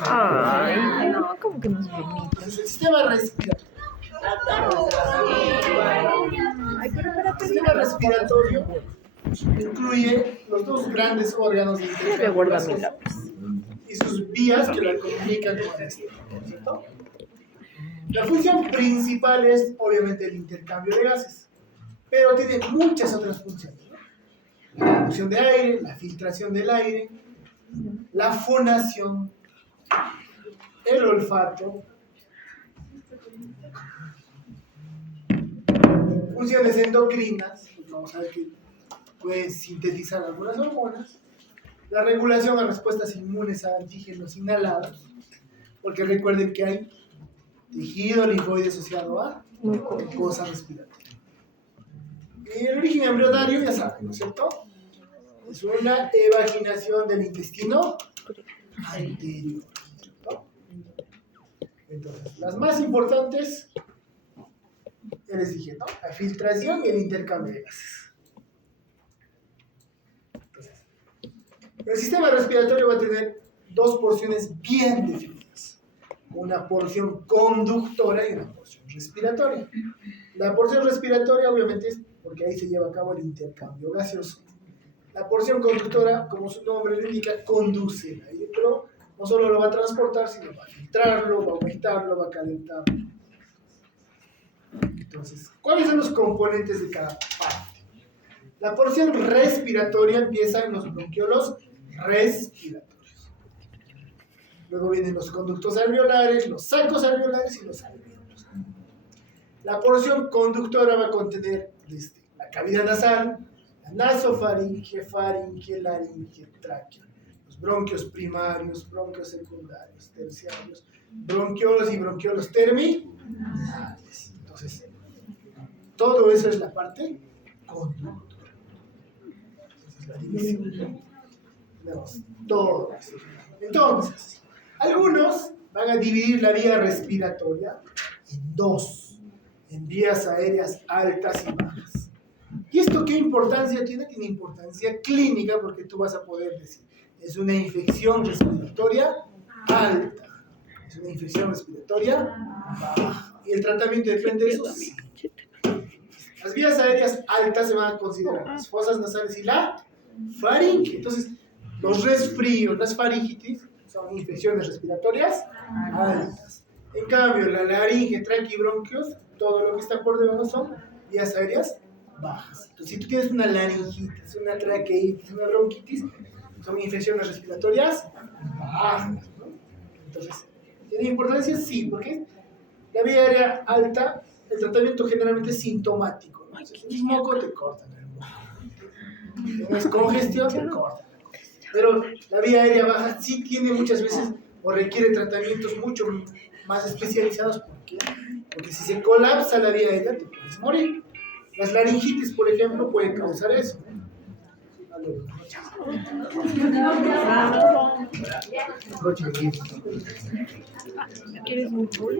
Ay, no, ¿cómo que no se permite? Entonces, el sistema respiratorio. El sistema respiratorio incluye los dos grandes órganos de intercambio gaseoso y sus vías que la comunican con este, ¿cierto? La función principal es, obviamente, el intercambio de gases, pero tiene muchas otras funciones, ¿no? La conducción de aire, la filtración del aire, la fonación, el olfato, funciones endocrinas, pues vamos a ver que puede sintetizar algunas hormonas, la regulación a respuestas inmunes a antígenos inhalados, porque recuerden que hay tejido linfoide asociado a mucosa respiratoria. Y el origen embrionario, ya saben, ¿no es cierto? Es una evaginación del intestino anterior, ¿no? Entonces, las más importantes, ya les dije, ¿no? La filtración y el intercambio de gases. Entonces, el sistema respiratorio va a tener dos porciones bien definidas. Una porción conductora y una porción respiratoria. La porción respiratoria, obviamente, es porque ahí se lleva a cabo el intercambio gaseoso. La porción conductora, como su nombre lo indica, conduce el aire, pero no solo lo va a transportar, sino va a filtrarlo, va a aumentarlo, va a calentarlo. Entonces, ¿cuáles son los componentes de cada parte? La porción respiratoria empieza en los bronquiolos respiratorios. Luego vienen los conductos alveolares, los sacos alveolares y los alvéolos. La porción conductora va a contener desde la cavidad nasal, la nasofaringe, faringe, laringe, tráquea, los bronquios primarios, bronquios secundarios, terciarios, bronquiolos y bronquiolos terminales. Entonces, todo eso es la parte conductora. Esa es la división. Vemos todo eso. Entonces, algunos van a dividir la vía respiratoria en dos, en vías aéreas altas y bajas. ¿Y esto qué importancia tiene? Tiene importancia clínica porque tú vas a poder decir, es una infección respiratoria alta, es una infección respiratoria baja. ¿Y el tratamiento depende de eso? Sí. Las vías aéreas altas se van a considerar las fosas nasales y la faringe. Entonces, los resfríos, las faringitis son infecciones respiratorias altas. En cambio, la laringe, tráquea y bronquios, todo lo que está por debajo son vías aéreas bajas. Entonces, si tú tienes una laringitis, una traqueitis, una bronquitis, son infecciones respiratorias bajas, ¿no? Entonces, ¿tiene importancia? Sí, porque la vía aérea alta, el tratamiento generalmente es sintomático, ¿no? Si es moco, te cortan el moco. Si es congestión, te cortan. Pero la vía aérea baja sí tiene muchas veces o requiere tratamientos mucho más especializados. ¿Por qué? Porque si se colapsa la vía aérea, te puedes morir. Las laringitis, por ejemplo, pueden causar eso. ¿Quieres un full?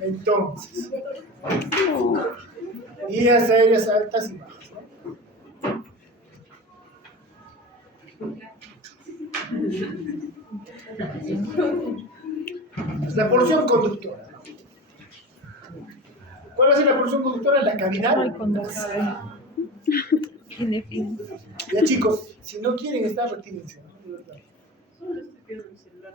Entonces, vías aéreas altas y bajas, ¿no? Es la porción conductora. ¿Cuál va a ser la porción conductora? La cavidad. Ya, chicos, si no quieren estar, retírense, ¿no?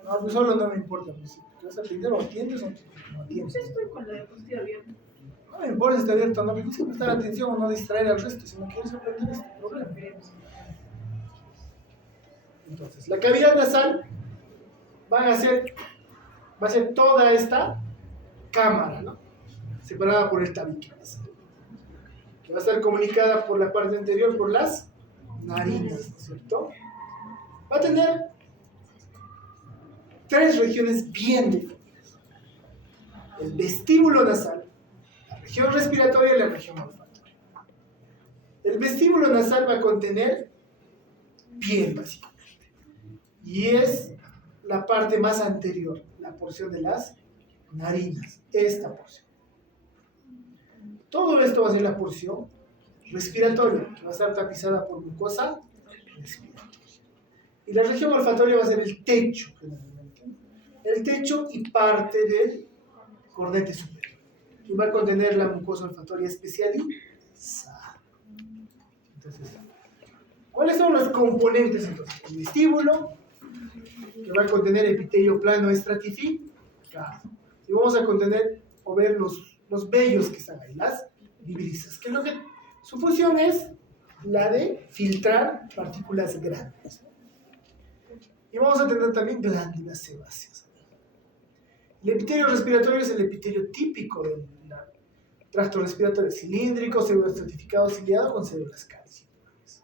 No, pues solo no me importa. Pues, si vas a aprender o atiendes o no atiendes. Estoy con la diapositiva abierta. No me importa si está abierto, no me gusta prestar atención o no distraer al resto. Si no quieres aprender, es tu problema. Entonces, la cavidad nasal va a ser toda esta cámara, ¿no? Separada por el tabique nasal, que va a estar comunicada por la parte anterior por las narinas, ¿no es cierto? Va a tener tres regiones bien definidas: el vestíbulo nasal, la región respiratoria y la región olfatoria. El vestíbulo nasal va a contener piel, básicamente, y es la parte más anterior, la porción de las narinas, esta porción. Todo esto va a ser la porción respiratoria, que va a estar tapizada por mucosa respiratoria. Y la región olfatoria va a ser el techo, generalmente. El techo y parte del cornete superior, que va a contener la mucosa olfatoria especializada. Entonces, ¿cuáles son los componentes entonces? El vestíbulo, que va a contener epitelio plano estratificado. Y vamos a contener o ver los vellos que están ahí, las vibrisas, que su función es la de filtrar partículas grandes. Y vamos a tener también glándulas sebáceas. El epitelio respiratorio es el epitelio típico del tracto respiratorio, cilíndrico, pseudoestratificado, ciliado con células calciformes,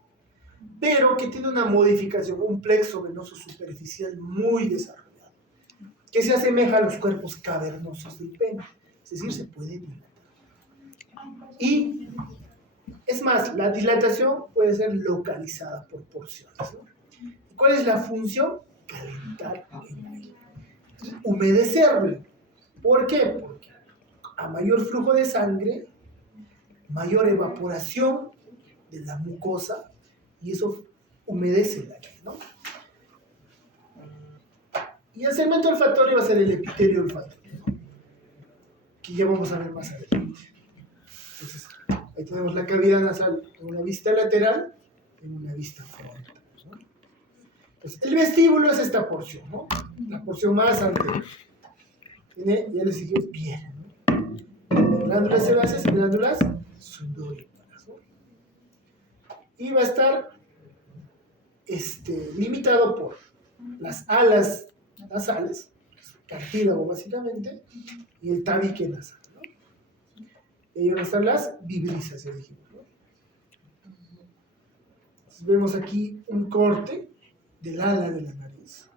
pero que tiene una modificación, un plexo venoso superficial muy desarrollado, que se asemeja a los cuerpos cavernosos del pene, es decir, se puede dilatar. Y es más, la dilatación puede ser localizada por porciones, ¿no? ¿Cuál es la función? Calentar el aire y humedecerlo. ¿Por qué? Porque a mayor flujo de sangre, mayor evaporación de la mucosa, y eso humedece el aire, ¿no? Y el segmento olfatorio va a ser el epitelio olfatorio, ¿no? Que ya vamos a ver más adelante. Entonces, ahí tenemos la cavidad nasal en una vista lateral y en una vista frontal, ¿no? Entonces, el vestíbulo es esta porción, ¿no? La porción más anterior. Tiene, ya les dije, piel, ¿no? Glándulas sebáceas y glándulas sudoríparas, ¿no? Y va a estar limitado por las alas nasales, cartílago básicamente, y el tabique nasal, ¿no? Y ahí van a estar las vibrisas, ya dijimos, ¿no? Entonces, vemos aquí un corte del ala de la nariz.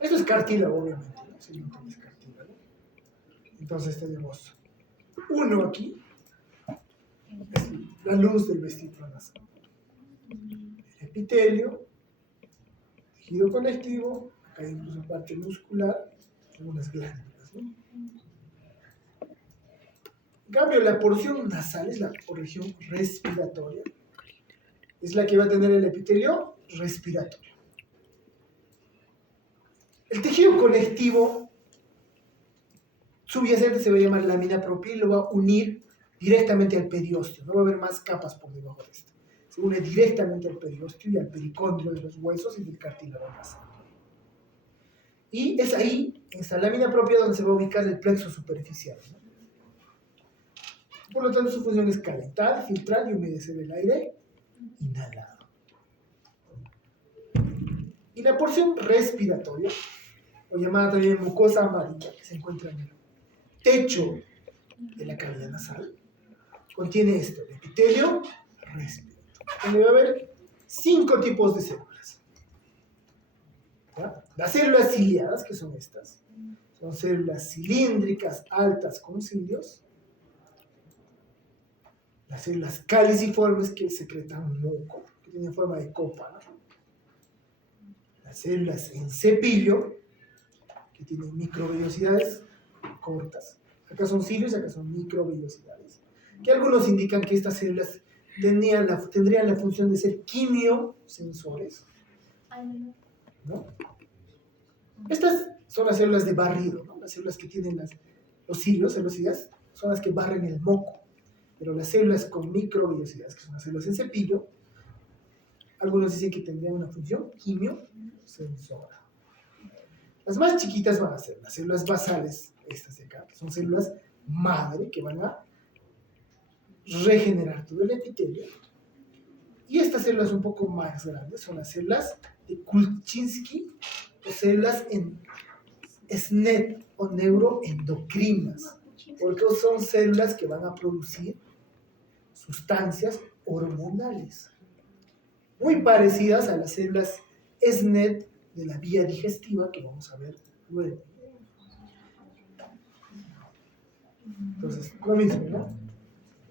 Esto es cartílago, obviamente, ¿no? Sí, no es cartílago. Entonces tenemos uno aquí, es la luz del vestíbulo nasal. El epitelio, tejido conectivo, acá hay incluso parte muscular, algunas glándulas, ¿no? En cambio, la porción nasal es la región respiratoria, es la que va a tener el epitelio respiratorio. El tejido conectivo subyacente se va a llamar lámina propia y lo va a unir directamente al periósteo, no va a haber más capas por debajo de esto. Se une directamente al periósteo y al pericondrio de los huesos y del cartílago nasal. Y es ahí, en esta lámina propia, donde se va a ubicar el plexo superficial, ¿no? Por lo tanto, su función es calentar, filtrar y humedecer el aire inhalado. Y la porción respiratoria, o llamada también mucosa amarilla, que se encuentra en el techo de la cavidad nasal, contiene esto, el epitelio respiratorio, donde va a haber 5 tipos de células. ¿Ya? Las células ciliadas, que son estas, son células cilíndricas altas con cilios. Las células caliciformes que secretan moco, que tienen forma de copa, ¿no? Las células en cepillo, que tienen microvellosidades cortas. Acá son cilios, acá son microvellosidades. Que algunos indican que estas células tendrían la función de ser quimiosensores, ¿no? Estas son las células de barrido, ¿no? Las células que tienen los cilios, celosías, son las que barren el moco. Pero las células con microvellosidades, que son las células en cepillo, algunos dicen que tendrían una función quimiosensora. Las más chiquitas van a ser las células basales, estas de acá, que son células madre, que van a regenerar todo el epitelio. Y estas células un poco más grandes son las células de Kulczynski o células en SNET o neuroendocrinas, porque son células que van a producir sustancias hormonales, muy parecidas a las células SNET de la vía digestiva que vamos a ver luego. Entonces, lo mismo, ¿no?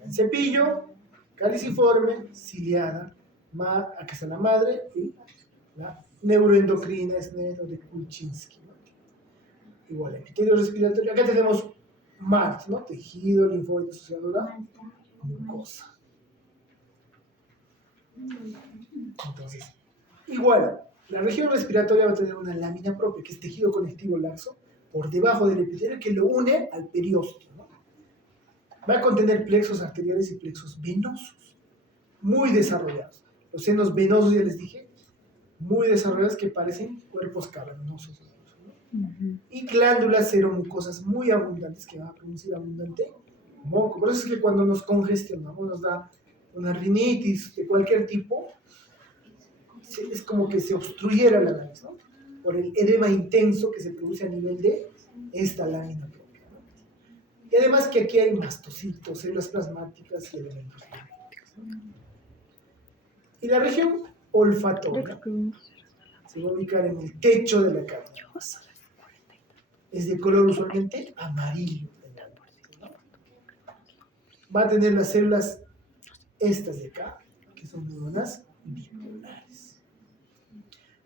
En cepillo, caliciforme, ciliada, acá está la madre y la neuroendocrina SNET o de Kulczynski, ¿no? igual epitelio respiratorio. Acá tenemos MALT, ¿no? Tejido linfóide asociadora mucosa. Entonces, igual, la región respiratoria va a tener una lámina propia, que es tejido conectivo laxo, por debajo del epitelio, que lo une al periósteo, ¿no? Va a contener plexos arteriales y plexos venosos, muy desarrollados. Los senos venosos, ya les dije, muy desarrollados, que parecen cuerpos cavernosos, ¿no? Y glándulas seromucosas muy abundantes, que van a producir abundante moco. Por eso es que cuando nos congestionamos, nos da una rinitis de cualquier tipo, es como que se obstruyera la nariz, ¿no? Por el edema intenso que se produce a nivel de esta lámina propia, ¿no? Y además que aquí hay mastocitos, células plasmáticas y elementos plasmáticos, ¿no? Y la región olfatoria se va a ubicar en el techo de la cara. Es de color usualmente amarillo, ¿no? Va a tener las células estas de acá, que son neuronas bipolares.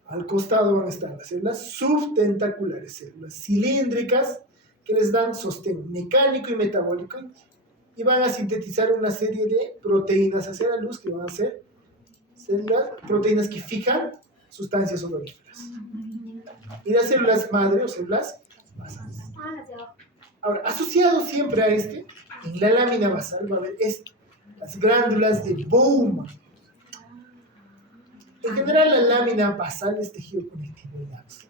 Al costado van a estar las células subtentaculares, células cilíndricas, que les dan sostén mecánico y metabólico, y van a sintetizar una serie de proteínas hacia la luz, que van a ser células, proteínas que fijan sustancias odoríferas. Y las células madre o células basales. Ahora, asociado siempre a este, en la lámina basal va a haber esto, las glándulas de Bowman. En general, la lámina basal es tejido conectivo laxo.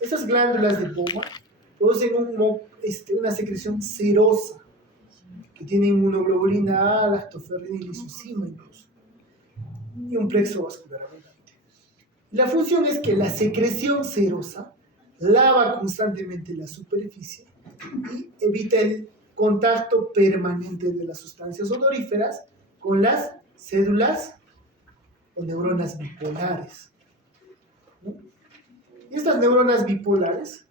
Esas glándulas de Bowman producen una secreción serosa, que tiene inmunoglobulina A, lactoferrina y lisocima incluso, y un plexo vascular abundante. La función es que la secreción serosa lava constantemente la superficie y evita el contacto permanente de las sustancias odoríferas con las células o neuronas bipolares, ¿no? Y estas neuronas bipolares,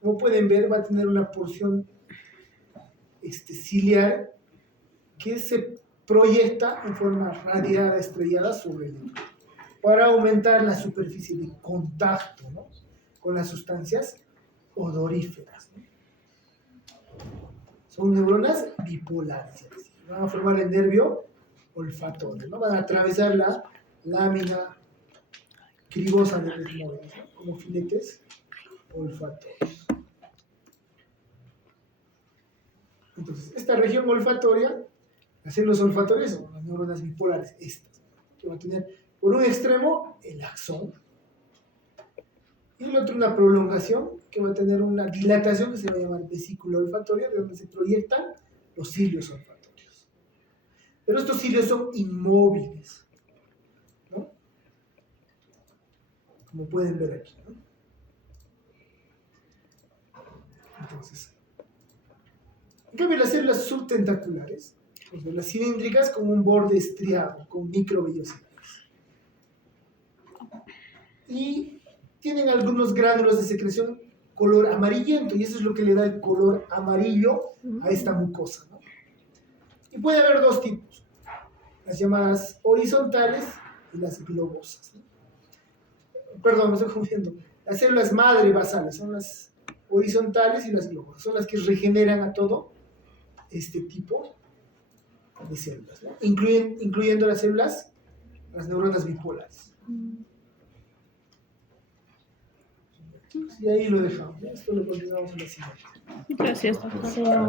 como pueden ver, va a tener una porción ciliar que se proyecta en forma radiada, estrellada sobre el hígado, para aumentar la superficie de contacto, ¿no?, con las sustancias odoríferas, ¿no? Son neuronas bipolares, van a formar el nervio olfatorio, ¿no? Van a atravesar la lámina cribosa de los móviles, ¿no?, como filetes olfatorios. Entonces, esta región olfatoria, las células olfatorias son las neuronas bipolares, estas, que van a tener por un extremo el axón y el otro una prolongación que va a tener una dilatación que se va a llamar vesícula olfatoria, de donde se proyectan los cilios olfatorios. Pero estos cilios son inmóviles, ¿no?, como pueden ver aquí, ¿no? Entonces, en cambio, las células subtentaculares, pues, las cilíndricas, con un borde estriado, con microvellosidades. Y tienen algunos gránulos de secreción color amarillento, y eso es lo que le da el color amarillo a esta mucosa, ¿no? Y puede haber dos tipos, las llamadas horizontales y las globosas, ¿no? Perdón, me estoy confundiendo. Las células madre basales son las horizontales y las globosas, son las que regeneran a todo este tipo de células, ¿no?, incluyendo las células, las neuronas bipolares. Y ahí lo dejamos, ¿ya? Esto lo continuamos en la siguiente. Gracias, doctor.